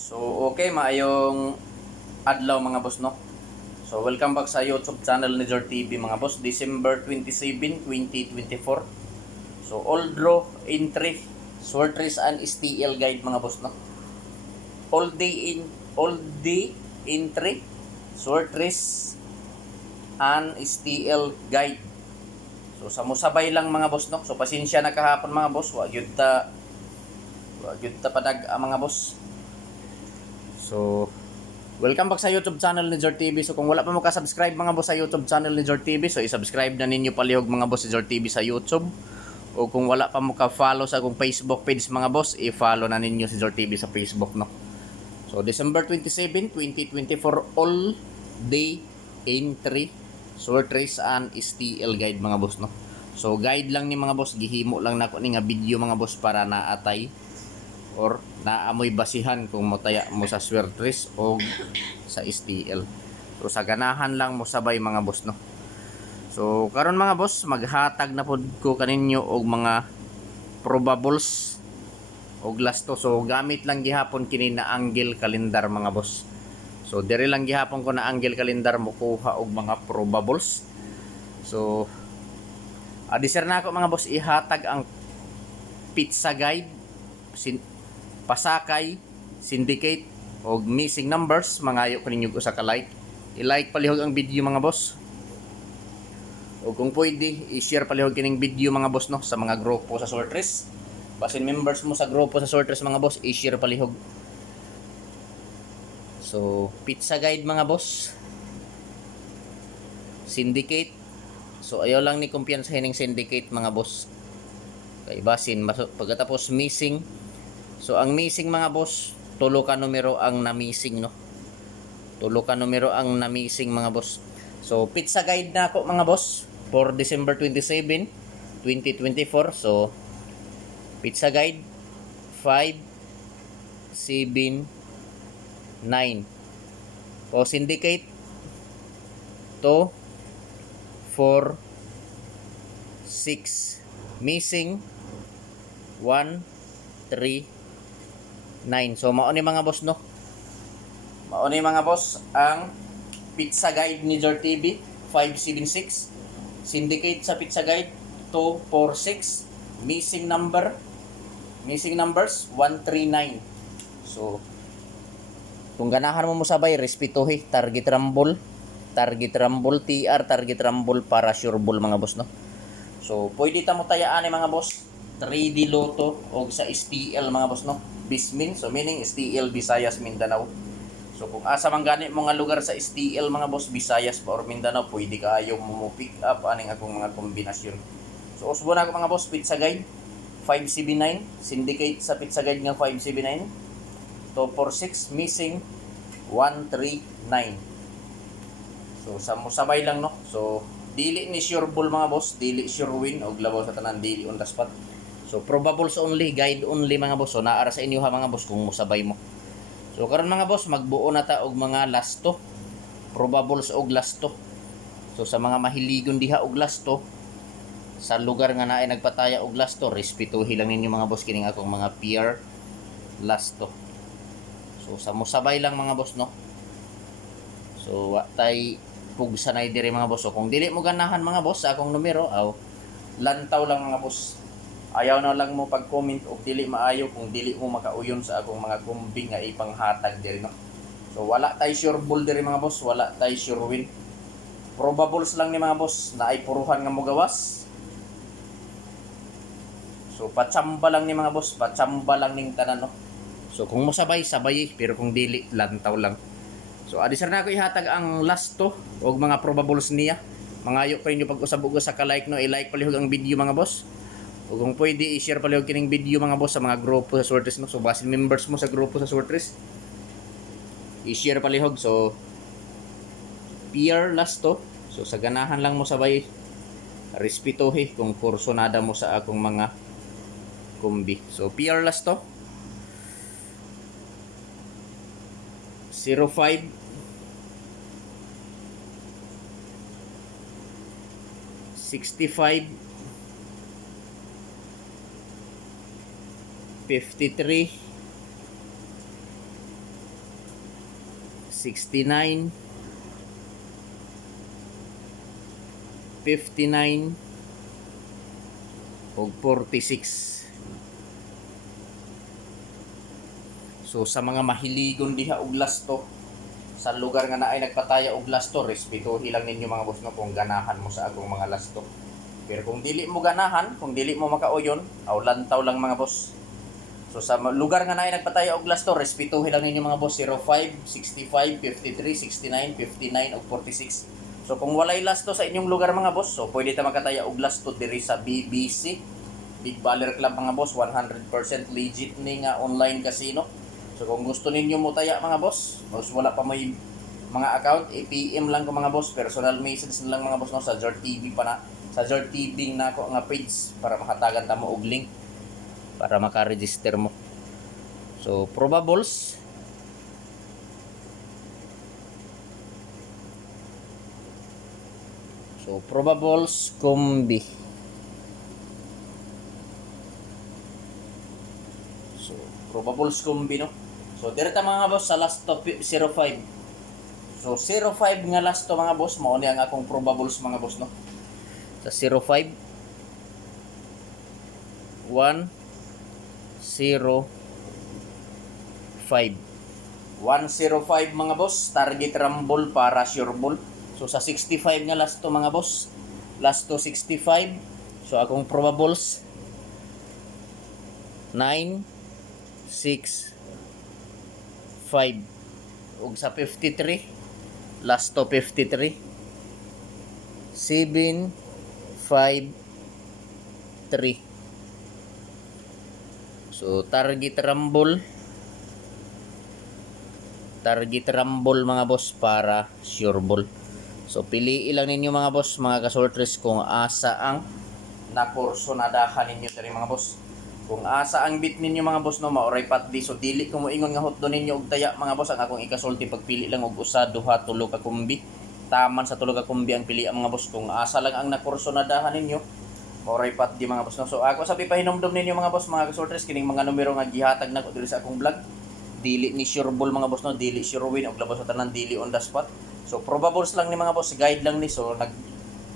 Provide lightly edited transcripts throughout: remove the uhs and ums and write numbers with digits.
So, okay, maayong adlaw mga boss, no? So, welcome back sa YouTube channel ni Jor TV mga boss. December 27, 2024. So, all draw entry, short race and STL guide mga boss, no? All day entry, short race and STL guide. So, sa musabay lang mga boss, no? So, pasensya na kahapon mga boss. Wag yun ta padag mga boss. So, welcome back sa YouTube channel ni Jor TV. So, kung wala pa mo ka-subscribe mga boss sa YouTube channel ni Jor TV, so i-subscribe na ninyo palihog mga boss si Jor TV sa YouTube. O kung wala pa mo ka-follow sa akong Facebook page mga boss, i-follow na ninyo si Jor TV sa Facebook, no? So, December 27, 2024, all day entry, short race and STL guide mga boss, no? So, guide lang ni mga boss, gihimo lang nako ni nga video mga boss para naatay or naamoy basihan kung motaya mo sa short race o sa STL. So sa ganahan lang mo sabay mga boss, no. So karon mga boss, maghatag na pod ko kaninyo og mga probables og lasto. So gamit lang gihapon kini na angle calendar mga boss. So dire lang gihapon ko na angle calendar mo kuha og mga probables. So adisir na ako mga boss, ihatag ang pizza guide, pasakay, syndicate o missing numbers. Mangayo ko ninyo sa ka-like. I-like palihog ang video mga boss. O kung pwede, i-share palihog kining video mga boss, no, sa mga grupo sa short race. Basin members mo sa grupo sa short race mga boss, i-share palihog. So, pizza guide mga boss. Syndicate. So, ayaw lang ni kumpiyansahin ng syndicate mga boss. Kay basin, pagkatapos missing. So ang missing mga boss, tulo ka numero ang na-missing, no. Tulo ka numero ang na-missing mga boss. So pizza guide na ako mga boss for December 27, 2024. So pizza guide 5 7 9. O syndicate 2 4 6. Missing 1 3 9. So mao ni mga boss, no. Mao ni mga boss ang pizza guide ni Jor TV 576. Syndicate sa pizza guide 246. Missing numbers 139. So kung ganahan mo sabay, respetuhi target rumble TR, target rumble para sure ball mga boss, no. So pwede ta mo tayaan ni mga boss 3D Lotto o sa STL mga boss, no. Bismin, so meaning STL Visayas Mindanao. So kung asa man gani mo nga lugar sa STL mga boss, Visayas pa or Mindanao, pwede kaayo mo pick up aning akong mga kombinasyon. So usbo na ako mga boss, pizza guide 579, syndicate sa pizza guide nga 579, 246, missing 139. So sa musabay lang, no. So dili ni sure ball mga boss, dili sure win og labaw sa tanan, dili on the spot. So probables only, guide only mga boss. So naara sa inyo ha mga boss kung musabay mo. So karon mga boss, magbuo na ta og mga lasto, probables og lasto. So sa mga mahiligon diha og lasto, sa lugar nga naay nagpataya og lasto, respetuhi lang ninyo mga boss kining akong mga PR lasto. So sa musabay lang mga boss, no. So wa tay pugsanay dire mga boss. So kung dili mo ganahan mga boss sa akong numero, lantaw lang mga boss. Ayaw na lang mo pag-comment o dili maayo kung dili mo makauyon sa akong mga kumbing nga ipanghatag diri, no. So wala tay sure ball diri mga boss, wala tay sure win. Probables lang ni mga boss na ay puruhan nga mo gawas. So patsamba lang ni mga boss, patsamba lang ning tanan, no. So kung mo sabay pero kung dili lantaw lang. So adisar na ako ihatag ang lasto og mga probables niya. Mangayo ko inyo pag-usab-ugos sa ka-like, no. I-like palihog ang video mga boss. O kung pwede, i-share palihog kining video mga boss sa mga grupo sa short race, no. So basin members mo sa grupo sa short race, i-share palihog. So PR lasto. So sa ganahan lang mo sabay, respetuhi kung kursonada mo sa akong mga kumbi. So PR lasto 05 65 53 69, 59 ug 46. So sa mga mahiligon diha og lasto, sa lugar nga naay nagpataya og lasto, respetuhi lang ninyo mga boss no kung ganahan mo sa akong mga lasto. Pero kung dili mo ganahan, kung dili mo makauyon, aw lantaw lang mga boss. So sa lugar nga naay nagpataya og lasto, respetuhi lang ninyo mga boss 05, 65, 53, 69, 59 ug 46. So kung walay lasto sa inyong lugar mga boss, so pwede ta makataya og lasto diri sa BBC, Big Baller Club mga boss, 100% legit ni nga online casino. So kung gusto ninyo mo taya mga boss, wala pa may mga account, i-PM lang ko mga boss, personal message na lang mga boss no, sa Jart TV pa na, sa Jart TV na ako nga page para makatagan ta mo og link para maka-register mo. So probables, kombi. So probables kombi no. So direta mga boss sa last to 05. So 05 nga last to mga boss, mao ni ang akong probables mga boss no. Sa 05 1 0 5 105 mga boss, target rumble para sure ball. So sa 65 nga last to mga boss, last to 65. So akong probables 9 6 5 ug sa 53 last to 53 7 5 3. So target rumble mga boss para sure ball. So piliin lang ninyo mga boss, mga kasortres, kung asa ang nakursonadahan ninyo diri mga boss. Kung asa ang bit ninyo mga boss no, maoray patdi. So dili ko mo ingon nga hotdo ninyo og taya mga boss. Ang akong ikasulti pagpili lang og usa, duha, tulo ka kumbi. Taman sa tulo ka kumbi ang pili mga boss. Kung asa lang ang nakursonadahan ninyo, maoray patdi mga boss no. So ako sabi pahinomdom ninyo mga boss, mga kasortres, kining mga numero nga gihatag nako diri sa akong vlog. Dili ni sure ball mga boss no, dili sure win og labas sa tanan, dili on the spot. So probables lang ni mga boss, guide lang ni. So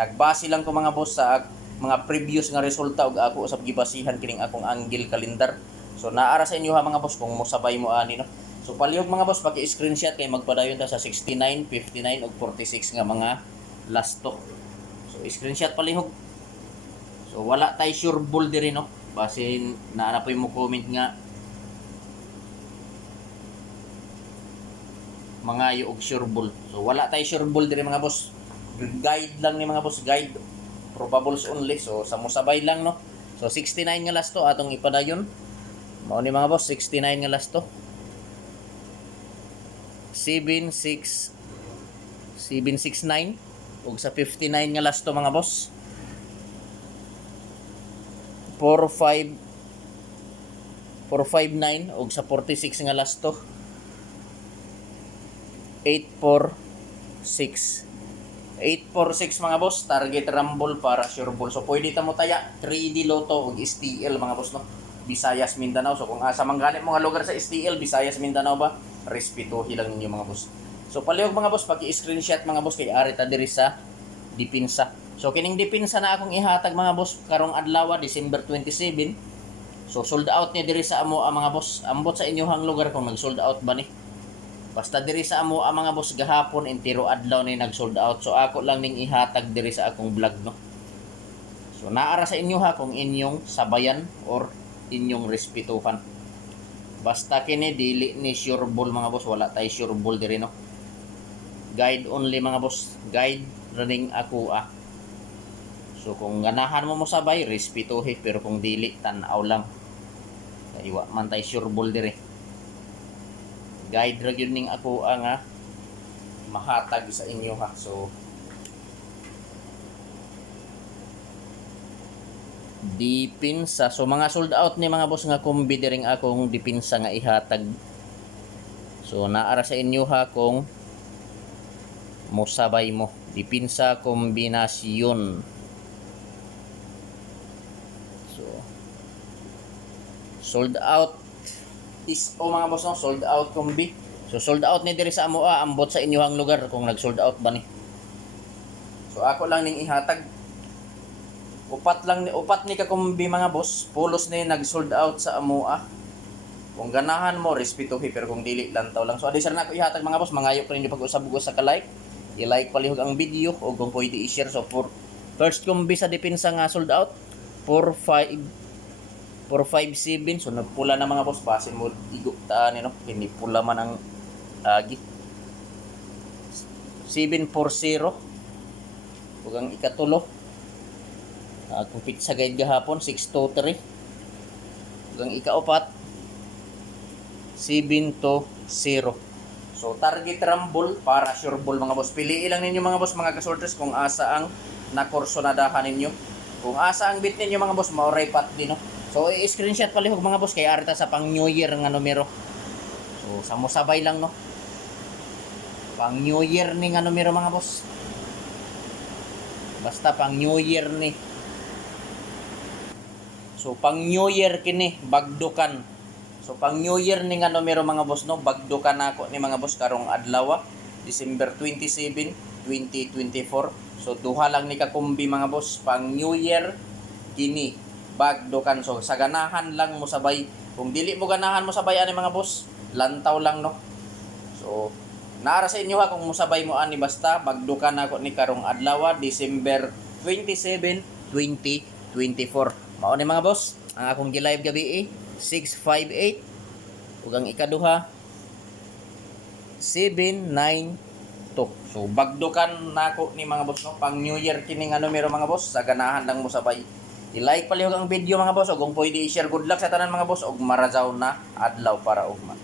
nagbase lang ko mga boss sa mga previous nga resulta ug ako usab gibasihan kining akong angle calendar. So naara sa inyo ha mga boss kung mosabay mo ani no. So palihog mga boss, paki-screenshot kay magpadayon ta sa 69, 59 ug 46 nga mga lasto. So screenshot palihog. So wala tay sure ball diri no. Basin naara pa mo comment nga mga og sure ball. So wala tay sure ball diri mga boss. Guide lang ni mga boss, guide. Probables only. So sa musabay lang no. So 69 nga lasto atong ipadayon. Mao ni mga boss, 69 nga lasto. 769 ug sa 59 nga lasto mga boss. 459 ug sa 46 nga lasto. 846 mga boss, target rumble para sure ball. So pwede ta mo taya 3D Lotto ug STL mga boss no. Visayas, Mindanao. So kung asa man gani mga lugar sa STL, Visayas, Mindanao ba, respetuhi lang ninyo mga boss. So palihog mga boss, paki-screenshot mga boss kay ari ta diri sa depensa. So kining depensa na akong ihatag mga boss karong adlaw December 27. So sold out ni diri sa amo mga boss. Ambot sa inyohang lugar kung nag-sold out ba ni. Basta diri sa amo ang mga boss gahapon entero adlaw ni nag-sold out. So ako lang ning ihatag diri sa akong vlog no. So naara sa inyo ha kung inyong sabayan or inyong respetuhan. Basta kini dili ni sure ball mga boss, wala tay sure ball diri no. Guide only mga boss, guide running ako So kung ganahan mo sabay, respetuhi, pero kung dili tan-aw lang. Iwa man tay sure ball diri. Guide ra gyud ning ako nga mahatag sa inyo ha. So depensa. So mga sold out ni mga boss nga kombi diring akong depensa nga ihatag. So naara sa inyo ha kung mosabay mo. Depensa kombinasyon. So sold out is mga boss no, sold out kombi. So sold out ni diri sa amoa, ambot sa inyohang lugar kung nag-sold out ba ni. So ako lang ning ihatag. Upat ni kakumbi mga boss, pulos ni nag-sold out sa amoa. Kung ganahan mo, respetuhi, pero kung dili lantaw lang. So adi sir na ako ihatag mga boss, mangayok rin pag-usab sa ka-like. I-like palihog ang video o kung pwede i-share. So for first kumbi sa depensa nga sold out, 457. So nagpula na mga boss, basin mo iguktaan no. Hindi pula man ang agi. 740. Ug ang ikatulo, kung pizza guide gahapon 623. Ug ang ikaapat 720. So target rumble para sure ball mga boss. Piliin lang ninyo mga boss, mga kasorters, kung asa ang nakorsonadahan ninyo. Kung asa ang bit ninyo mga boss, mauray pat din no. So i-screenshot palihog mga boss kay arta sa pang New Year nga numero. So samusabay lang no. Pang New Year ni nga numero mga boss. Basta pang New Year ni. So pang New Year kini bagdukan. So pang New Year ni nga numero mga boss no, bagdukan nako ni mga boss karong adlaw December 27, 2024. So duha lang ni kakumbi mga boss pang New Year kini bagdukan. So sa ganahan lang mo sabay. Kung dili mo ganahan mo sabay ani mga boss, lantaw lang no. So naara sa inyo ha kung musabay mo ani, basta bagdukan nako ni karong adlaw December 27, 2024. Mao ni mga boss ang akong gi-live gabi 658 ug ang ikaduha 792. So bagdukan nako ni mga boss no, pang New Year kini nga numero mga boss, sa ganahan lang mo sabay. I-like palihog ang video mga boss, ug kung pwede i-share. Good luck sa tanan mga boss, ug marajaw na adlaw para ugma.